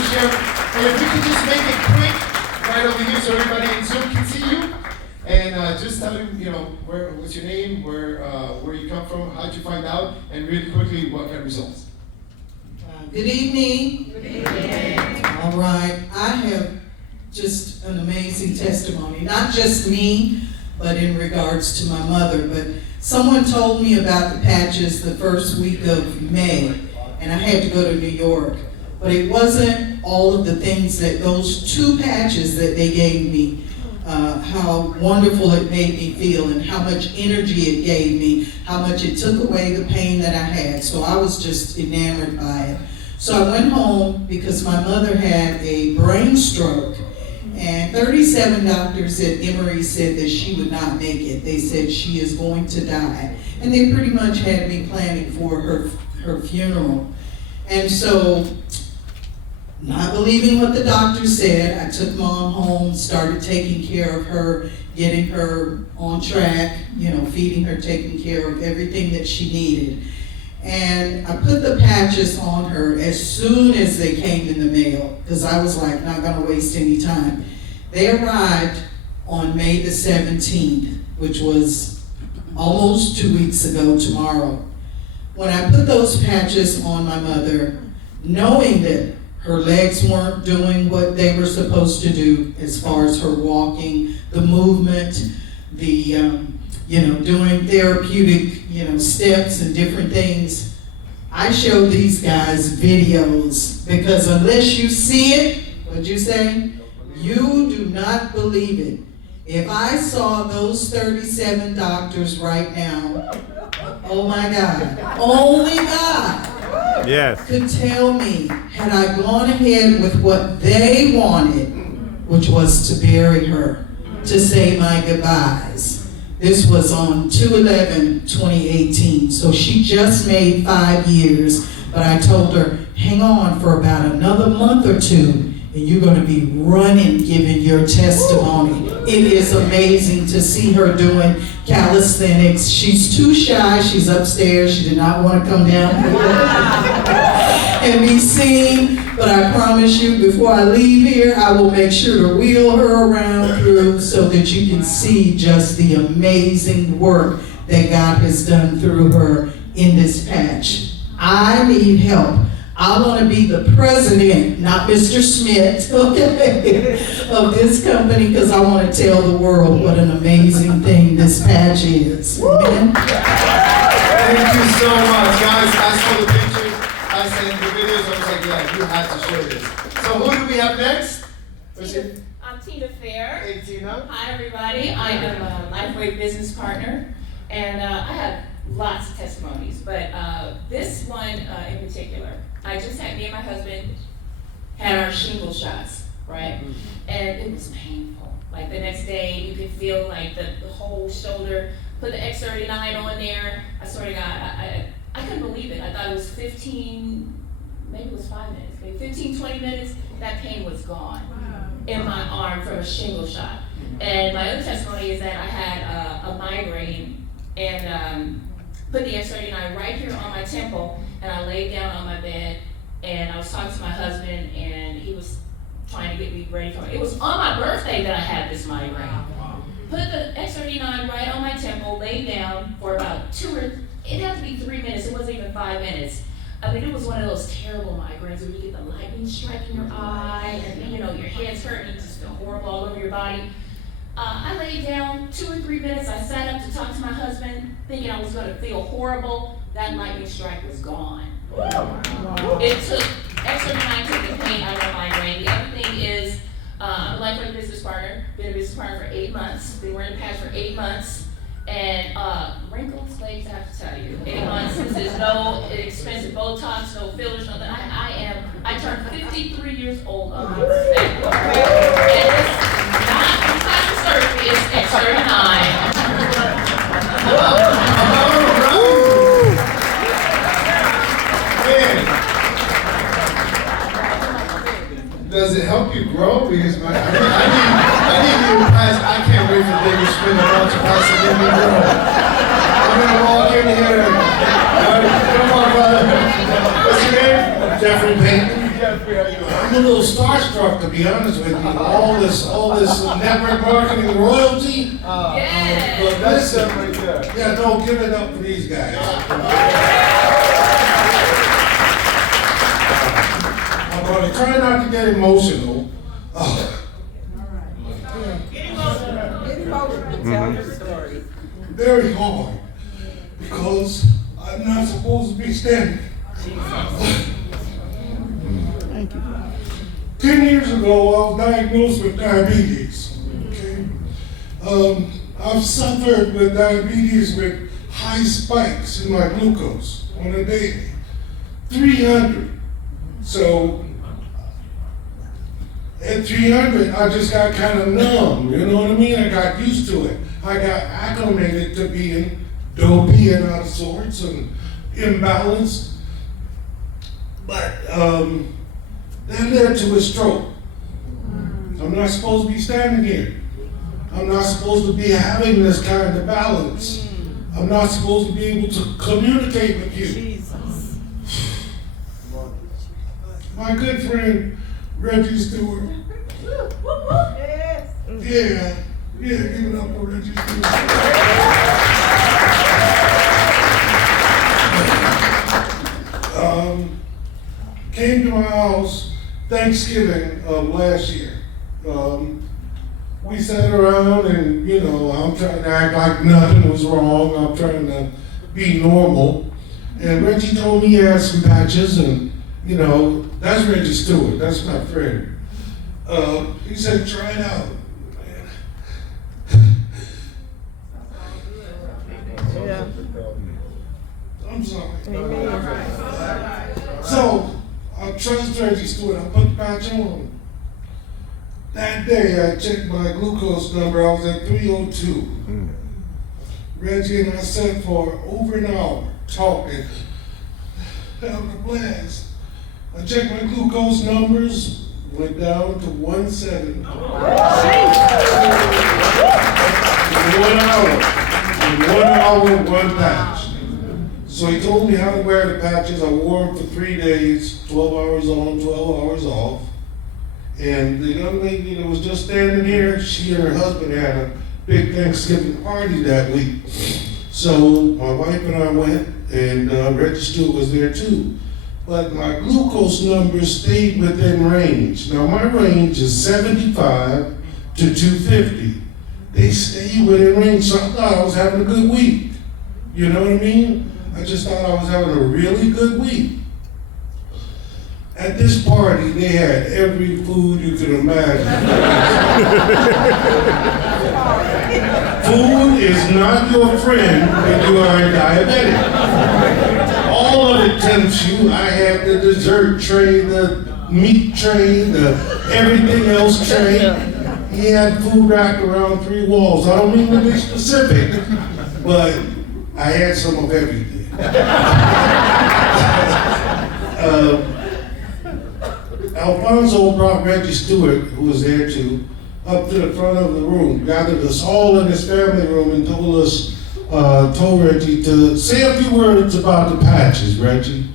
to share. And if we could just make it quick, right over here, so everybody in Zoom can see you. And just tell them, what's your name, where you come from, how'd you find out, and really quickly, what kind of results. Good evening. Good evening. All right, I have just an amazing testimony, not just me, but in regards to my mother. But someone told me about the patches the first week of May, and I had to go to New York. But it wasn't all of the things that those 2 patches that they gave me, how wonderful it made me feel and how much energy it gave me, how much it took away the pain that I had. So I was just enamored by it. So I went home because my mother had a brain stroke, and 37 doctors at Emory said that she would not make it. They said she is going to die. And they pretty much had me planning for her funeral. And so, not believing what the doctor said, I took Mom home, started taking care of her, getting her on track, feeding her, taking care of everything that she needed. And I put the patches on her as soon as they came in the mail, because I was like, not gonna waste any time. They arrived on May the 17th, which was almost 2 weeks ago tomorrow. When I put those patches on my mother, knowing that her legs weren't doing what they were supposed to do as far as her walking, the movement, the doing therapeutic, steps and different things. I show these guys videos because unless you see it, what'd you say? You do not believe it. If I saw those 37 doctors right now, oh my God, only God could tell me, had I gone ahead with what they wanted, which was to bury her, to say my goodbyes. This was on 2/11/2018, so she just made 5 years, but I told her, hang on for about another month or 2, and you're gonna be running, giving your testimony. It is amazing to see her doing calisthenics. She's too shy, she's upstairs, she did not want to come down and be seen, but I promise you, before I leave here, I will make sure to wheel her around through so that you can see just the amazing work that God has done through her in this patch. I need help. I want to be the president, not Mr. Smith, okay, of this company, because I want to tell the world what an amazing thing this patch is. Amen. Thank you so much, guys. I saw the pictures, I sent the videos, I was like, yeah, you have to share this. So who do we have next? I'm Tina Fair. Hey, Tina. Hi, everybody. I am a Lifeway business partner, and I have lots of testimonies, but this one in particular, me and my husband had our shingle shots, right? And it was painful. Like the next day, you could feel like the whole shoulder. Put the X39 on there. I swear to God, I couldn't believe it. I thought it was 15, maybe it was 5 minutes, maybe 15, 20 minutes. That pain was gone in my arm from a shingle shot. And my other testimony is that I had a migraine and put the X39 right here on my temple, and I laid down on my bed, and I was talking to my husband, and he was trying to get me ready for it. It was on my birthday that I had this migraine. Put the X39 right on my temple, laid down for about it had to be 3 minutes, it wasn't even 5 minutes. I mean, it was one of those terrible migraines where you get the lightning strike in your eye, and your head's hurt, and you just feel horrible all over your body. I laid down 2 or 3 minutes. I sat up to talk to my husband, thinking I was going to feel horrible. That lightning strike was gone. It took X39 took the pain out of my migraine. The other thing is, I'm a Lifeway business partner. Been a business partner for 8 months. Been wearing the patch for 8 months, and wrinkles, ladies, I have to tell you, 8 months. This is no expensive Botox, no fillers, nothing. I turned 53 years old on my birthday. And it's not plastic surgery, it's X39. Does it help you grow? Because I need you to pass. I can't wait for them to spin a bunch of pass and let me grow. I'm gonna walk in here. Come on, brother. What's your name? Jeffrey Payton. I'm a little starstruck, to be honest with you. All this network marketing royalty. Yes. But listen, yeah, don't give it up for these guys. I'm going to try not to get emotional. Tell your story. Very hard, because I'm not supposed to be standing. Thank you. 10 years ago, I was diagnosed with diabetes. Okay? I've suffered with diabetes with high spikes in my glucose on a daily, 300. So at 300, I just got kind of numb, you know what I mean? I got used to it. I got acclimated to being dopey and out of sorts and imbalanced. But that led to a stroke. I'm not supposed to be standing here. I'm not supposed to be having this kind of balance. I'm not supposed to be able to communicate with you. Jesus. My good friend, Reggie Stewart. Yes. Yeah, give it up for Reggie Stewart. Came to my house Thanksgiving of last year. We sat around and, you know, I'm trying to act like nothing was wrong. I'm trying to be normal. And Reggie told me he had some patches, and, you know, that's Reggie Stewart. That's my friend. He said, try it out. Yeah. I'm sorry. Amen. So, I trust Reggie Stewart. I put the patch on. That day, I checked my glucose number. I was at 302. Reggie and I sat for over an hour talking, having a blast. I checked my glucose numbers, went down to 170. In 1 hour. In 1 hour, 1 patch. So he told me how to wear the patches. I wore them for 3 days, 12 hours on, 12 hours off. And the young lady that was just standing here, she and her husband had a big Thanksgiving party that week. So my wife and I went, and Reggie Stewart was there too. But my glucose numbers stayed within range. Now my range is 75 to 250. They stayed within range, so I thought I was having a good week. You know what I mean? I just thought I was having a really good week. At this party, they had every food you could imagine. Food is not your friend when you are diabetic. All of it tempts you. I had the dessert tray, the meat tray, the everything else tray. He had food wrapped around 3 walls. I don't mean to be specific, but I had some of everything. Alfonso brought Reggie Stewart, who was there too, up to the front of the room, gathered us all in his family room and told Reggie to say a few words about the patches, Reggie.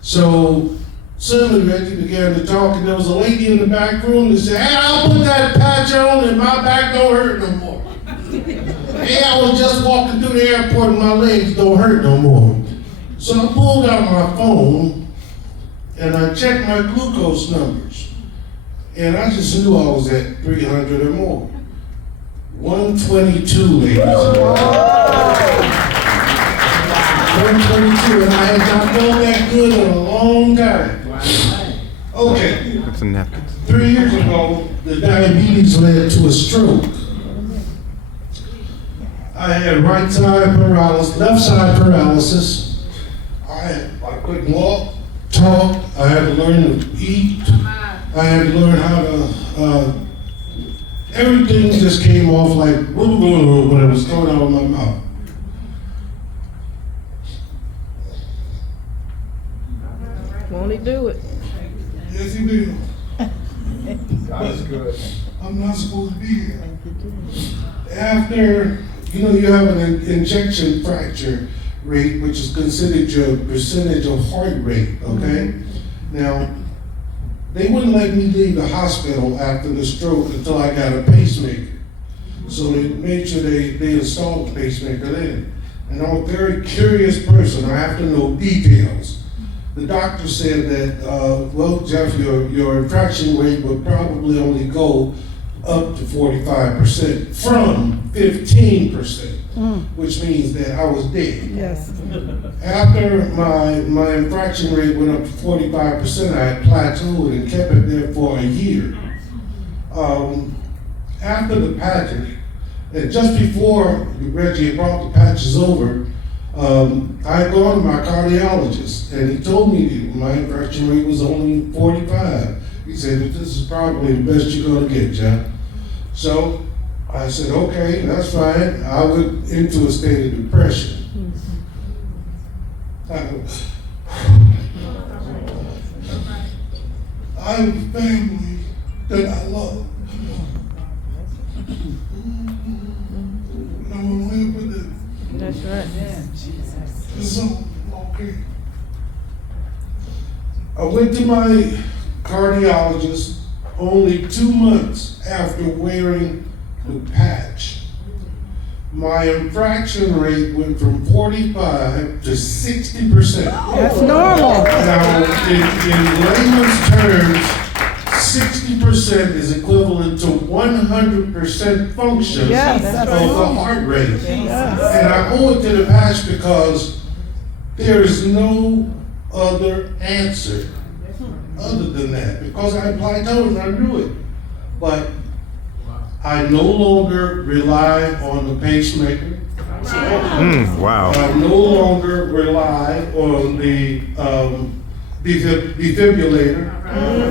So suddenly Reggie began to talk, and there was a lady in the back room that said, hey, I'll put that patch on and my back don't hurt no more. Hey, I was just walking through the airport and my legs don't hurt no more. So I pulled out my phone and I checked my glucose numbers. And I just knew I was at 300 or more. 122, ladies and gentlemen. 122, and I had not felt that good in a long time. Okay. 3 years ago, the diabetes led to a stroke. I had right side paralysis, left side paralysis. I couldn't walk, talk. I had to learn to eat. I had to learn how to, everything just came off like when it was coming out of my mouth. Won't he do it? Yes, he will. That's good. I'm not supposed to be here. After, you know, you have an injection fracture rate, which is considered your percentage of heart rate, okay? Now, they wouldn't let me leave the hospital after the stroke until I got a pacemaker. So they made sure they installed the pacemaker then. And I'm a very curious person. I have to know details. The doctor said that, well, Jeff, your infraction rate would probably only go up to 45% from 15%, which means that I was dead. Yes. After my infraction rate went up to 45%, I had plateaued and kept it there for a year. After the patching, and just before Reggie had brought the patches over, I had gone to my cardiologist, and he told me my infection rate was only 45. He said, this is probably the best you're going to get, Jeff. So I said, okay, that's fine. I went into a state of depression. I have a family that I love. And I'm going to live with it. That's right. So, okay. I went to my cardiologist only 2 months after wearing the patch. My infraction rate went from 45 to 60%. That's normal. Now, in layman's terms, 60% is equivalent to 100% function Yes, of that's the right. heart rate. Yes. And I owe it to the patch because there is no other answer other than that. Because I plateaued and I knew it. But I no longer rely on the pacemaker. Wow. I no longer rely on the defibrillator.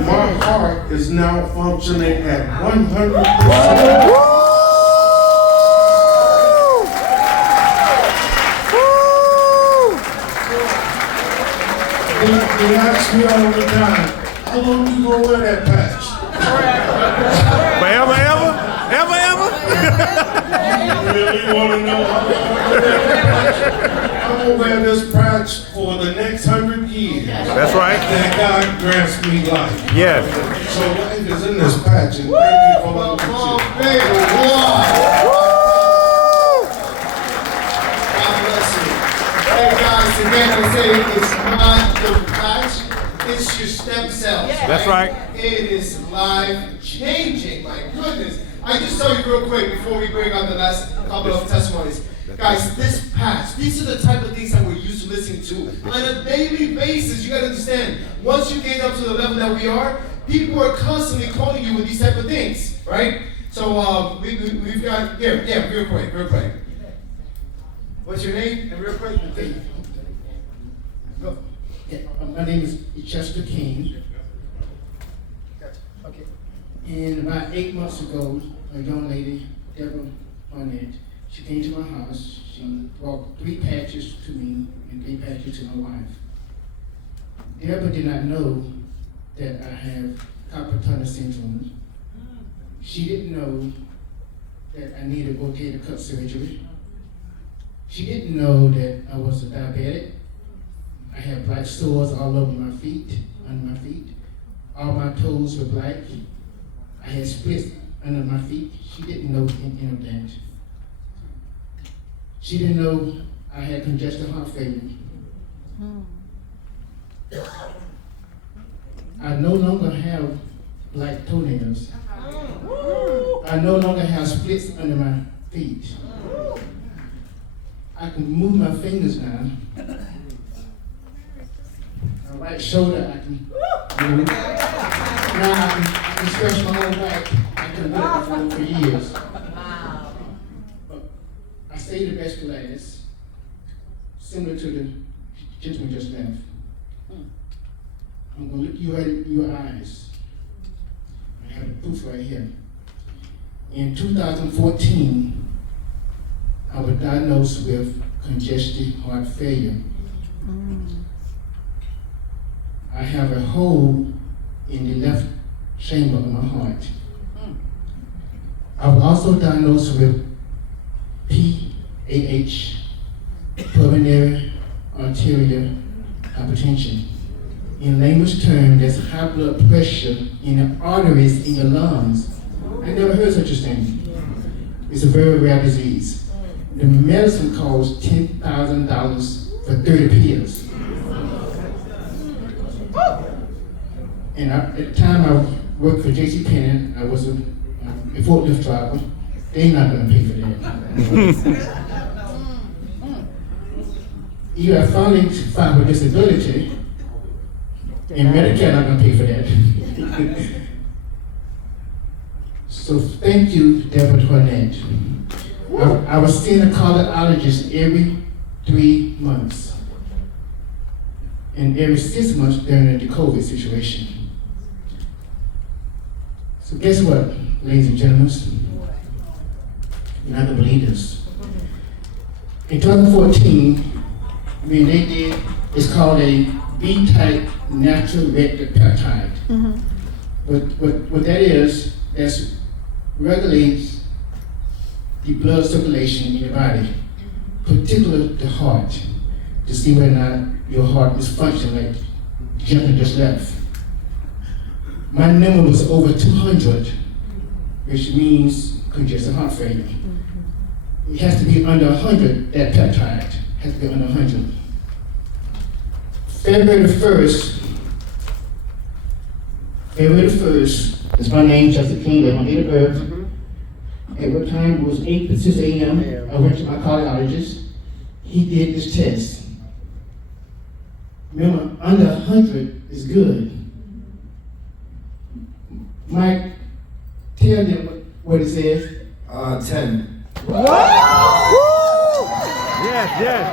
My heart is now functioning at 100%. They ask me all the time, how long you gonna wear that patch? Forever, ever? You really wanna know how long I'm gonna wear that patch? I'm gonna wear this patch for the next 100 years. That's right. That God grants me life. Yes. So life is in this patch, and thank you for letting me Come on, share. baby, wow. God bless you. Hey guys, again, I say it's not the patch, it's your stem cells. That's right. It is life changing. My goodness. I just tell you real quick before we bring on the last couple of testimonies. Guys, this patch, these are the type of things that we're used to listening to on a daily basis. You gotta understand, once you get up to the level that we are, people are constantly calling you with these type of things, right? So we've got, yeah, real quick. What's your name? And real quick, go. Yeah, my name is Chester King, Okay. and about 8 months ago, a young lady, Deborah Barnett, she came to my house. She brought 3 patches to me and 3 patches to my wife. Deborah did not know that I have carpal tunnel syndrome. She didn't know that I needed rotator cuff surgery. She didn't know that I was a diabetic. I had black sores all over my feet, under my feet. All my toes were black. I had splits under my feet. She didn't know any of that. She didn't know I had congestive heart failure. I no longer have black toenails. I no longer have splits under my feet. I can move my fingers now. My right shoulder, I can move. Now I can stretch my whole back. I couldn't do it for years. But I stayed the best class, similar to the gentleman just left. I'm gonna look you right in your eyes. I have the proof right here. In 2014, I was diagnosed with congestive heart failure. I have a hole in the left chamber of my heart. I was also diagnosed with PAH, pulmonary arterial hypertension. in layman's terms, that's high blood pressure in the arteries in your lungs. I never heard such a thing. It's a very rare disease. The medicine costs $10,000 for 30 pills. And at the time I worked for J.C. Penney, I was a forklift driver. They're not gonna pay for that. I finally filed for disability, and Medicare not gonna pay for that. So thank you, Deborah Toinette. I was seeing a cardiologist every 3 months, and every 6 months during the COVID situation. So guess what, ladies and gentlemen? You're not gonna believe this. In 2014, they did, it's called a B-type natural vector peptide. What that is, that regulates the blood circulation in your body, particularly the heart, to see whether or not your heart is functioning like Jennifer just left. My number was over 200, which means congestive heart failure. It has to be under 100, that peptide has to be under 100. February the 1st, is my name, Justin King, that's my date of birth. At what time it was 8:06 a.m. I went to my cardiologist. He did this test. Remember, under 100 is good. Mike, tell them what it says. 10. Yes, yes.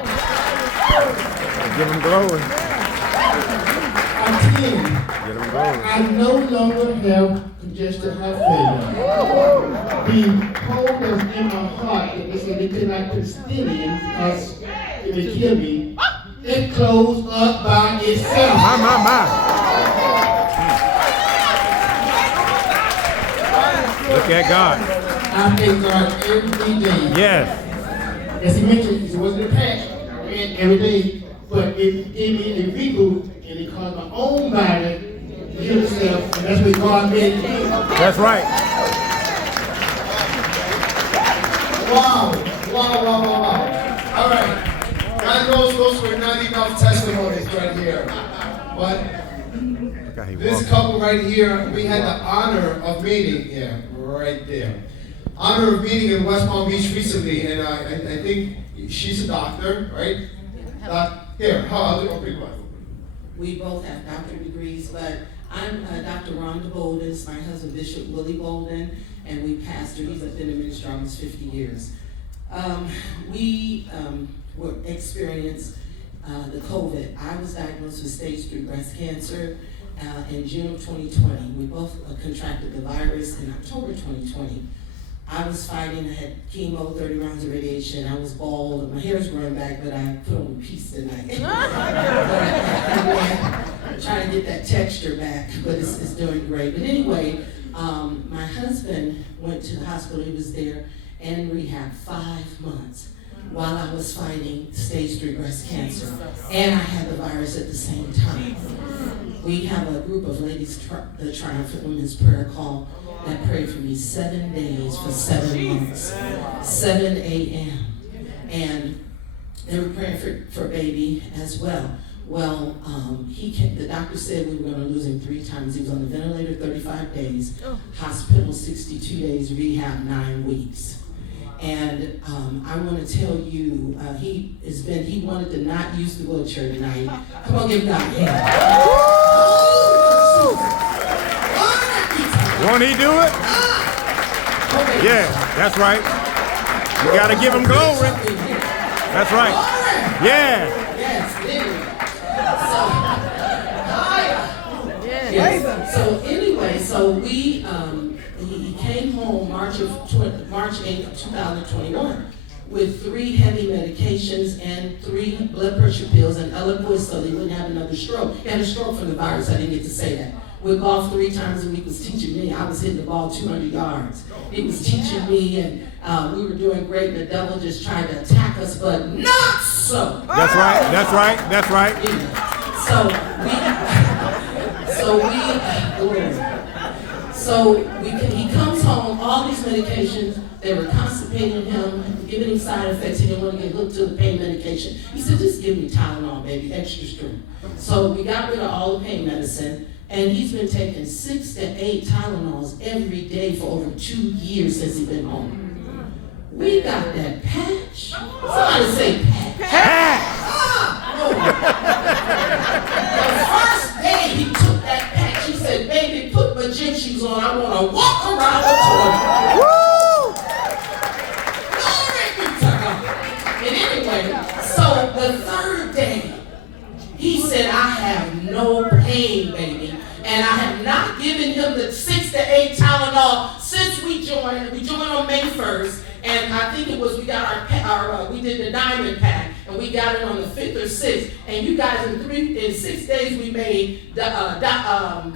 Give him glory. I'm 10. Give him glory. I no longer have congestive heart failure. The hole that's in my heart that they said they could not put still in because it would kill me, it closed up by itself. My. Look at God. I thank God every day. Yes. As he mentioned, it wasn't a patch. I ran every day, but it gave me a reboot and it caused my own body to heal itself, and that's what God made it. That's right. Wow. All right. God knows those were not enough testimonies right here. But Look how he this walks. couple right here, we had the honor of meeting, yeah, right there. Honor of meeting in West Palm Beach recently, and I think she's a doctor, right? Here, I'll do a big one. We both have doctorate degrees, but I'm Dr. Rhonda Bolden, my husband Bishop Willie Bolden, and we pastor. He's been in ministry almost 50 years. We experienced the COVID. I was diagnosed with stage 3 breast cancer in June of 2020. We both contracted the virus in October 2020. I was fighting, I had chemo, 30 rounds of radiation, I was bald, and my hair was growing back, but I put on a piece tonight. I'm trying to get that texture back, but it's doing great. But anyway, my husband went to the hospital, he was there in rehab 5 months while I was fighting stage 3 breast cancer, and I had the virus at the same time. We have a group of ladies, the Triumphant Women's Prayer Call, that prayed for me 7 days for 7 months, 7 a.m. And they were praying for baby as well. Well, the doctor said we were going to lose him 3 times. He was on the ventilator 35 days, hospital 62 days, rehab 9 weeks. And I want to tell you, he wanted to not use the wheelchair tonight. Come on, give God a hand. Won't he do it? Yeah, that's right. You gotta give him glory. That's right. Yeah. Yes. So anyway, we he came home March 8th of 2021 with 3 heavy medications and 3 blood pressure pills and Eliquis so he wouldn't have another stroke. He had a stroke from the virus. I didn't get to say that. We golfed 3 times a week, was teaching me. I was hitting the ball 200 yards. He was teaching me, and we were doing great. The devil just tried to attack us, but not so. That's right. That's right. That's right. So glory. So he comes home, all these medications, they were constipating him, giving him side effects. He didn't want to get hooked to the pain medication. He said, just give me Tylenol, baby, extra strength. So we got rid of all the pain medicine, and he's been taking 6 to 8 Tylenols every day for over 2 years since he's been home. We got that patch. Somebody say patch. Patch. The first day he took that patch, he said, baby, put my gym shoes on. I want to walk around the toilet. Woo! Glory be to God. And anyway, so the third day, he said, I have no pain, baby. And I have not given him the 6 to 8 Tylenol since we joined. We joined on May 1st. And I think it was, we got we did the diamond pack, and we got it on the 5th or 6th. And you guys, in 6 days, we made the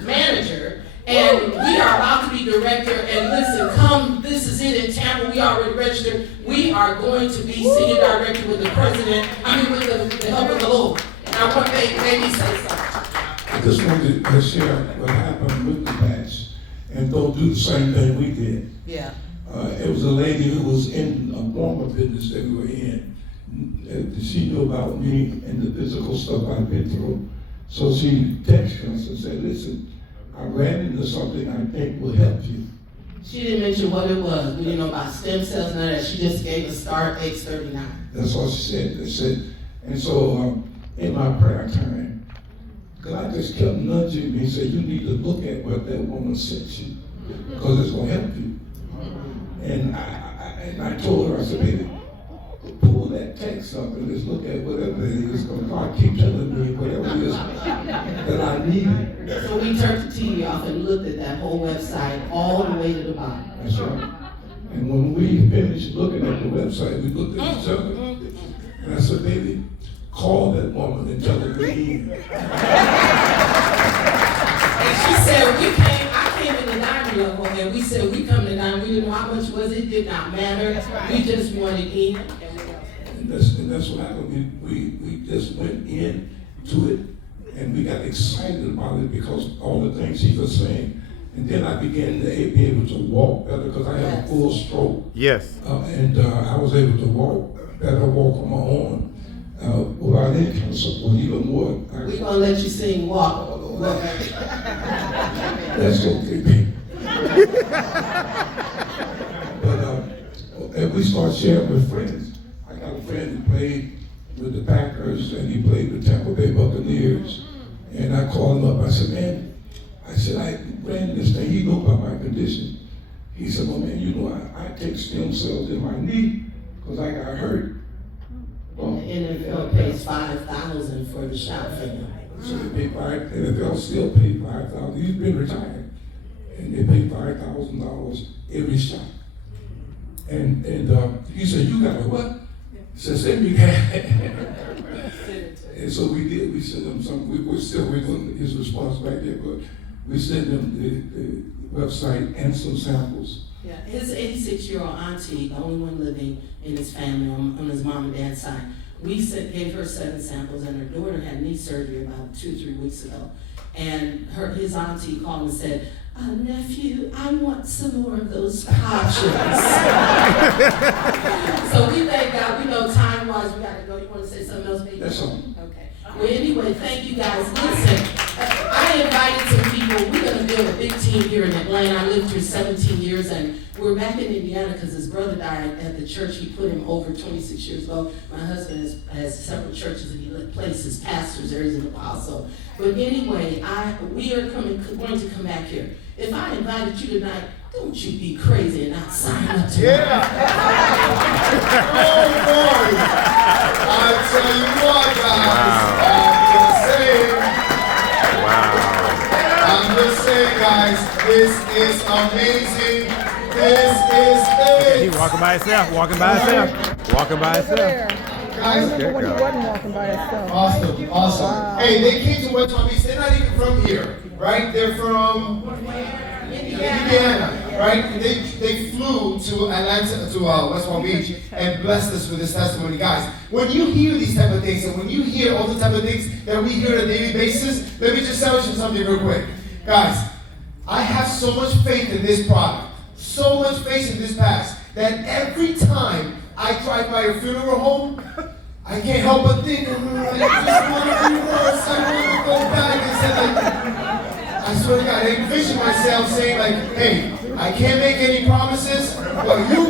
manager, and we are about to be director. And listen, this is it in Tampa. We already registered. We are going to be senior director with the president. With the help of the Lord. And I want maybe say something. I just wanted to share what happened with the patch, and don't do the same thing we did. Yeah. It was a lady who was in a former business that we were in. She knew about me and the physical stuff I've been through. So she texted us and said, listen, I ran into something I think will help you. She didn't mention what it was. We didn't know about stem cells and all that. She just gave us star X39. That's all she said. And so in my prayer time, God just kept nudging me and said, you need to look at what that woman sent you, because it's going to help you. And I told her, I said, baby, pull that text up and just look at whatever it is, because God keep telling me whatever it is that I need. So we turned the TV off and looked at that whole website all the way to the bottom. That's right. And when we finished looking at the website, we looked at each other, and I said, baby, call that woman and tell her we're in. And she said, I came in the dining level, and we said, we come to dine. We didn't know how much was it, did not matter. Right. We just wanted in. And that's what happened. We just went into it, and we got excited about it because all the things he was saying. And then I began to be able to walk better because I had a full stroke. Yes. And I was able to walk on my own. Without any kind of support, even more. We're going to let you sing Walk. That's okay, baby. But and we start sharing with friends. I got a friend who played with the Packers, and he played with Tampa Bay Buccaneers. And I called him up. I said, man, I ran this thing. He knew about my condition. He said, well, man, you know, I take stem cells in my knee because I got hurt. And the NFL pays $5,000 for the shot for him. So they pay NFL still pay $5,000. He's been retired, and they pay $5,000 every shot. And he said, "You got a what?" He said, "Send me that." And so we did. We sent him some. We were still waiting on his response back there, but we sent him the website and some samples. Yeah, his 86-year-old auntie, the only one living in his family on his mom and dad's side, gave her 7 samples, and her daughter had knee surgery about 2 or 3 weeks ago. And his auntie called and said, nephew, I want some more of those patches. So we thank God. We know time-wise we got to go. You want to say something else, baby? That's all. Okay. Well, anyway, thank you guys. Listen, I invited some people. We're going to build a big team here in Atlanta. I lived here 17 years, and we're back in Indiana because his brother died at the church. He put him over 26 years ago. My husband has several churches, and he places pastors there. He's an apostle. But anyway, we are going to come back here. If I invited you tonight, don't you be crazy and not sign up tonight. Yeah. Oh boy! I tell you what, guys. I'm just saying, guys. This is amazing. This is it. He walking by himself. Walking by himself. I remember when he wasn't walking by himself. Awesome. Wow. Hey, they came to West Palm Beach. They're not even from here, right? They're from Indiana, right? And they flew to Atlanta, to West Palm Beach, and blessed us with this testimony. Guys, when you hear these type of things, and when you hear all the type of things that we hear on a daily basis, let me just tell you something real quick. Guys, so much faith in this product, so much faith in this patch, that every time I drive by a funeral home, I can't help but think, I just want to be worse. I want to go back and say, like, I swear to God, I envision myself saying, like, hey, I can't make any promises, but you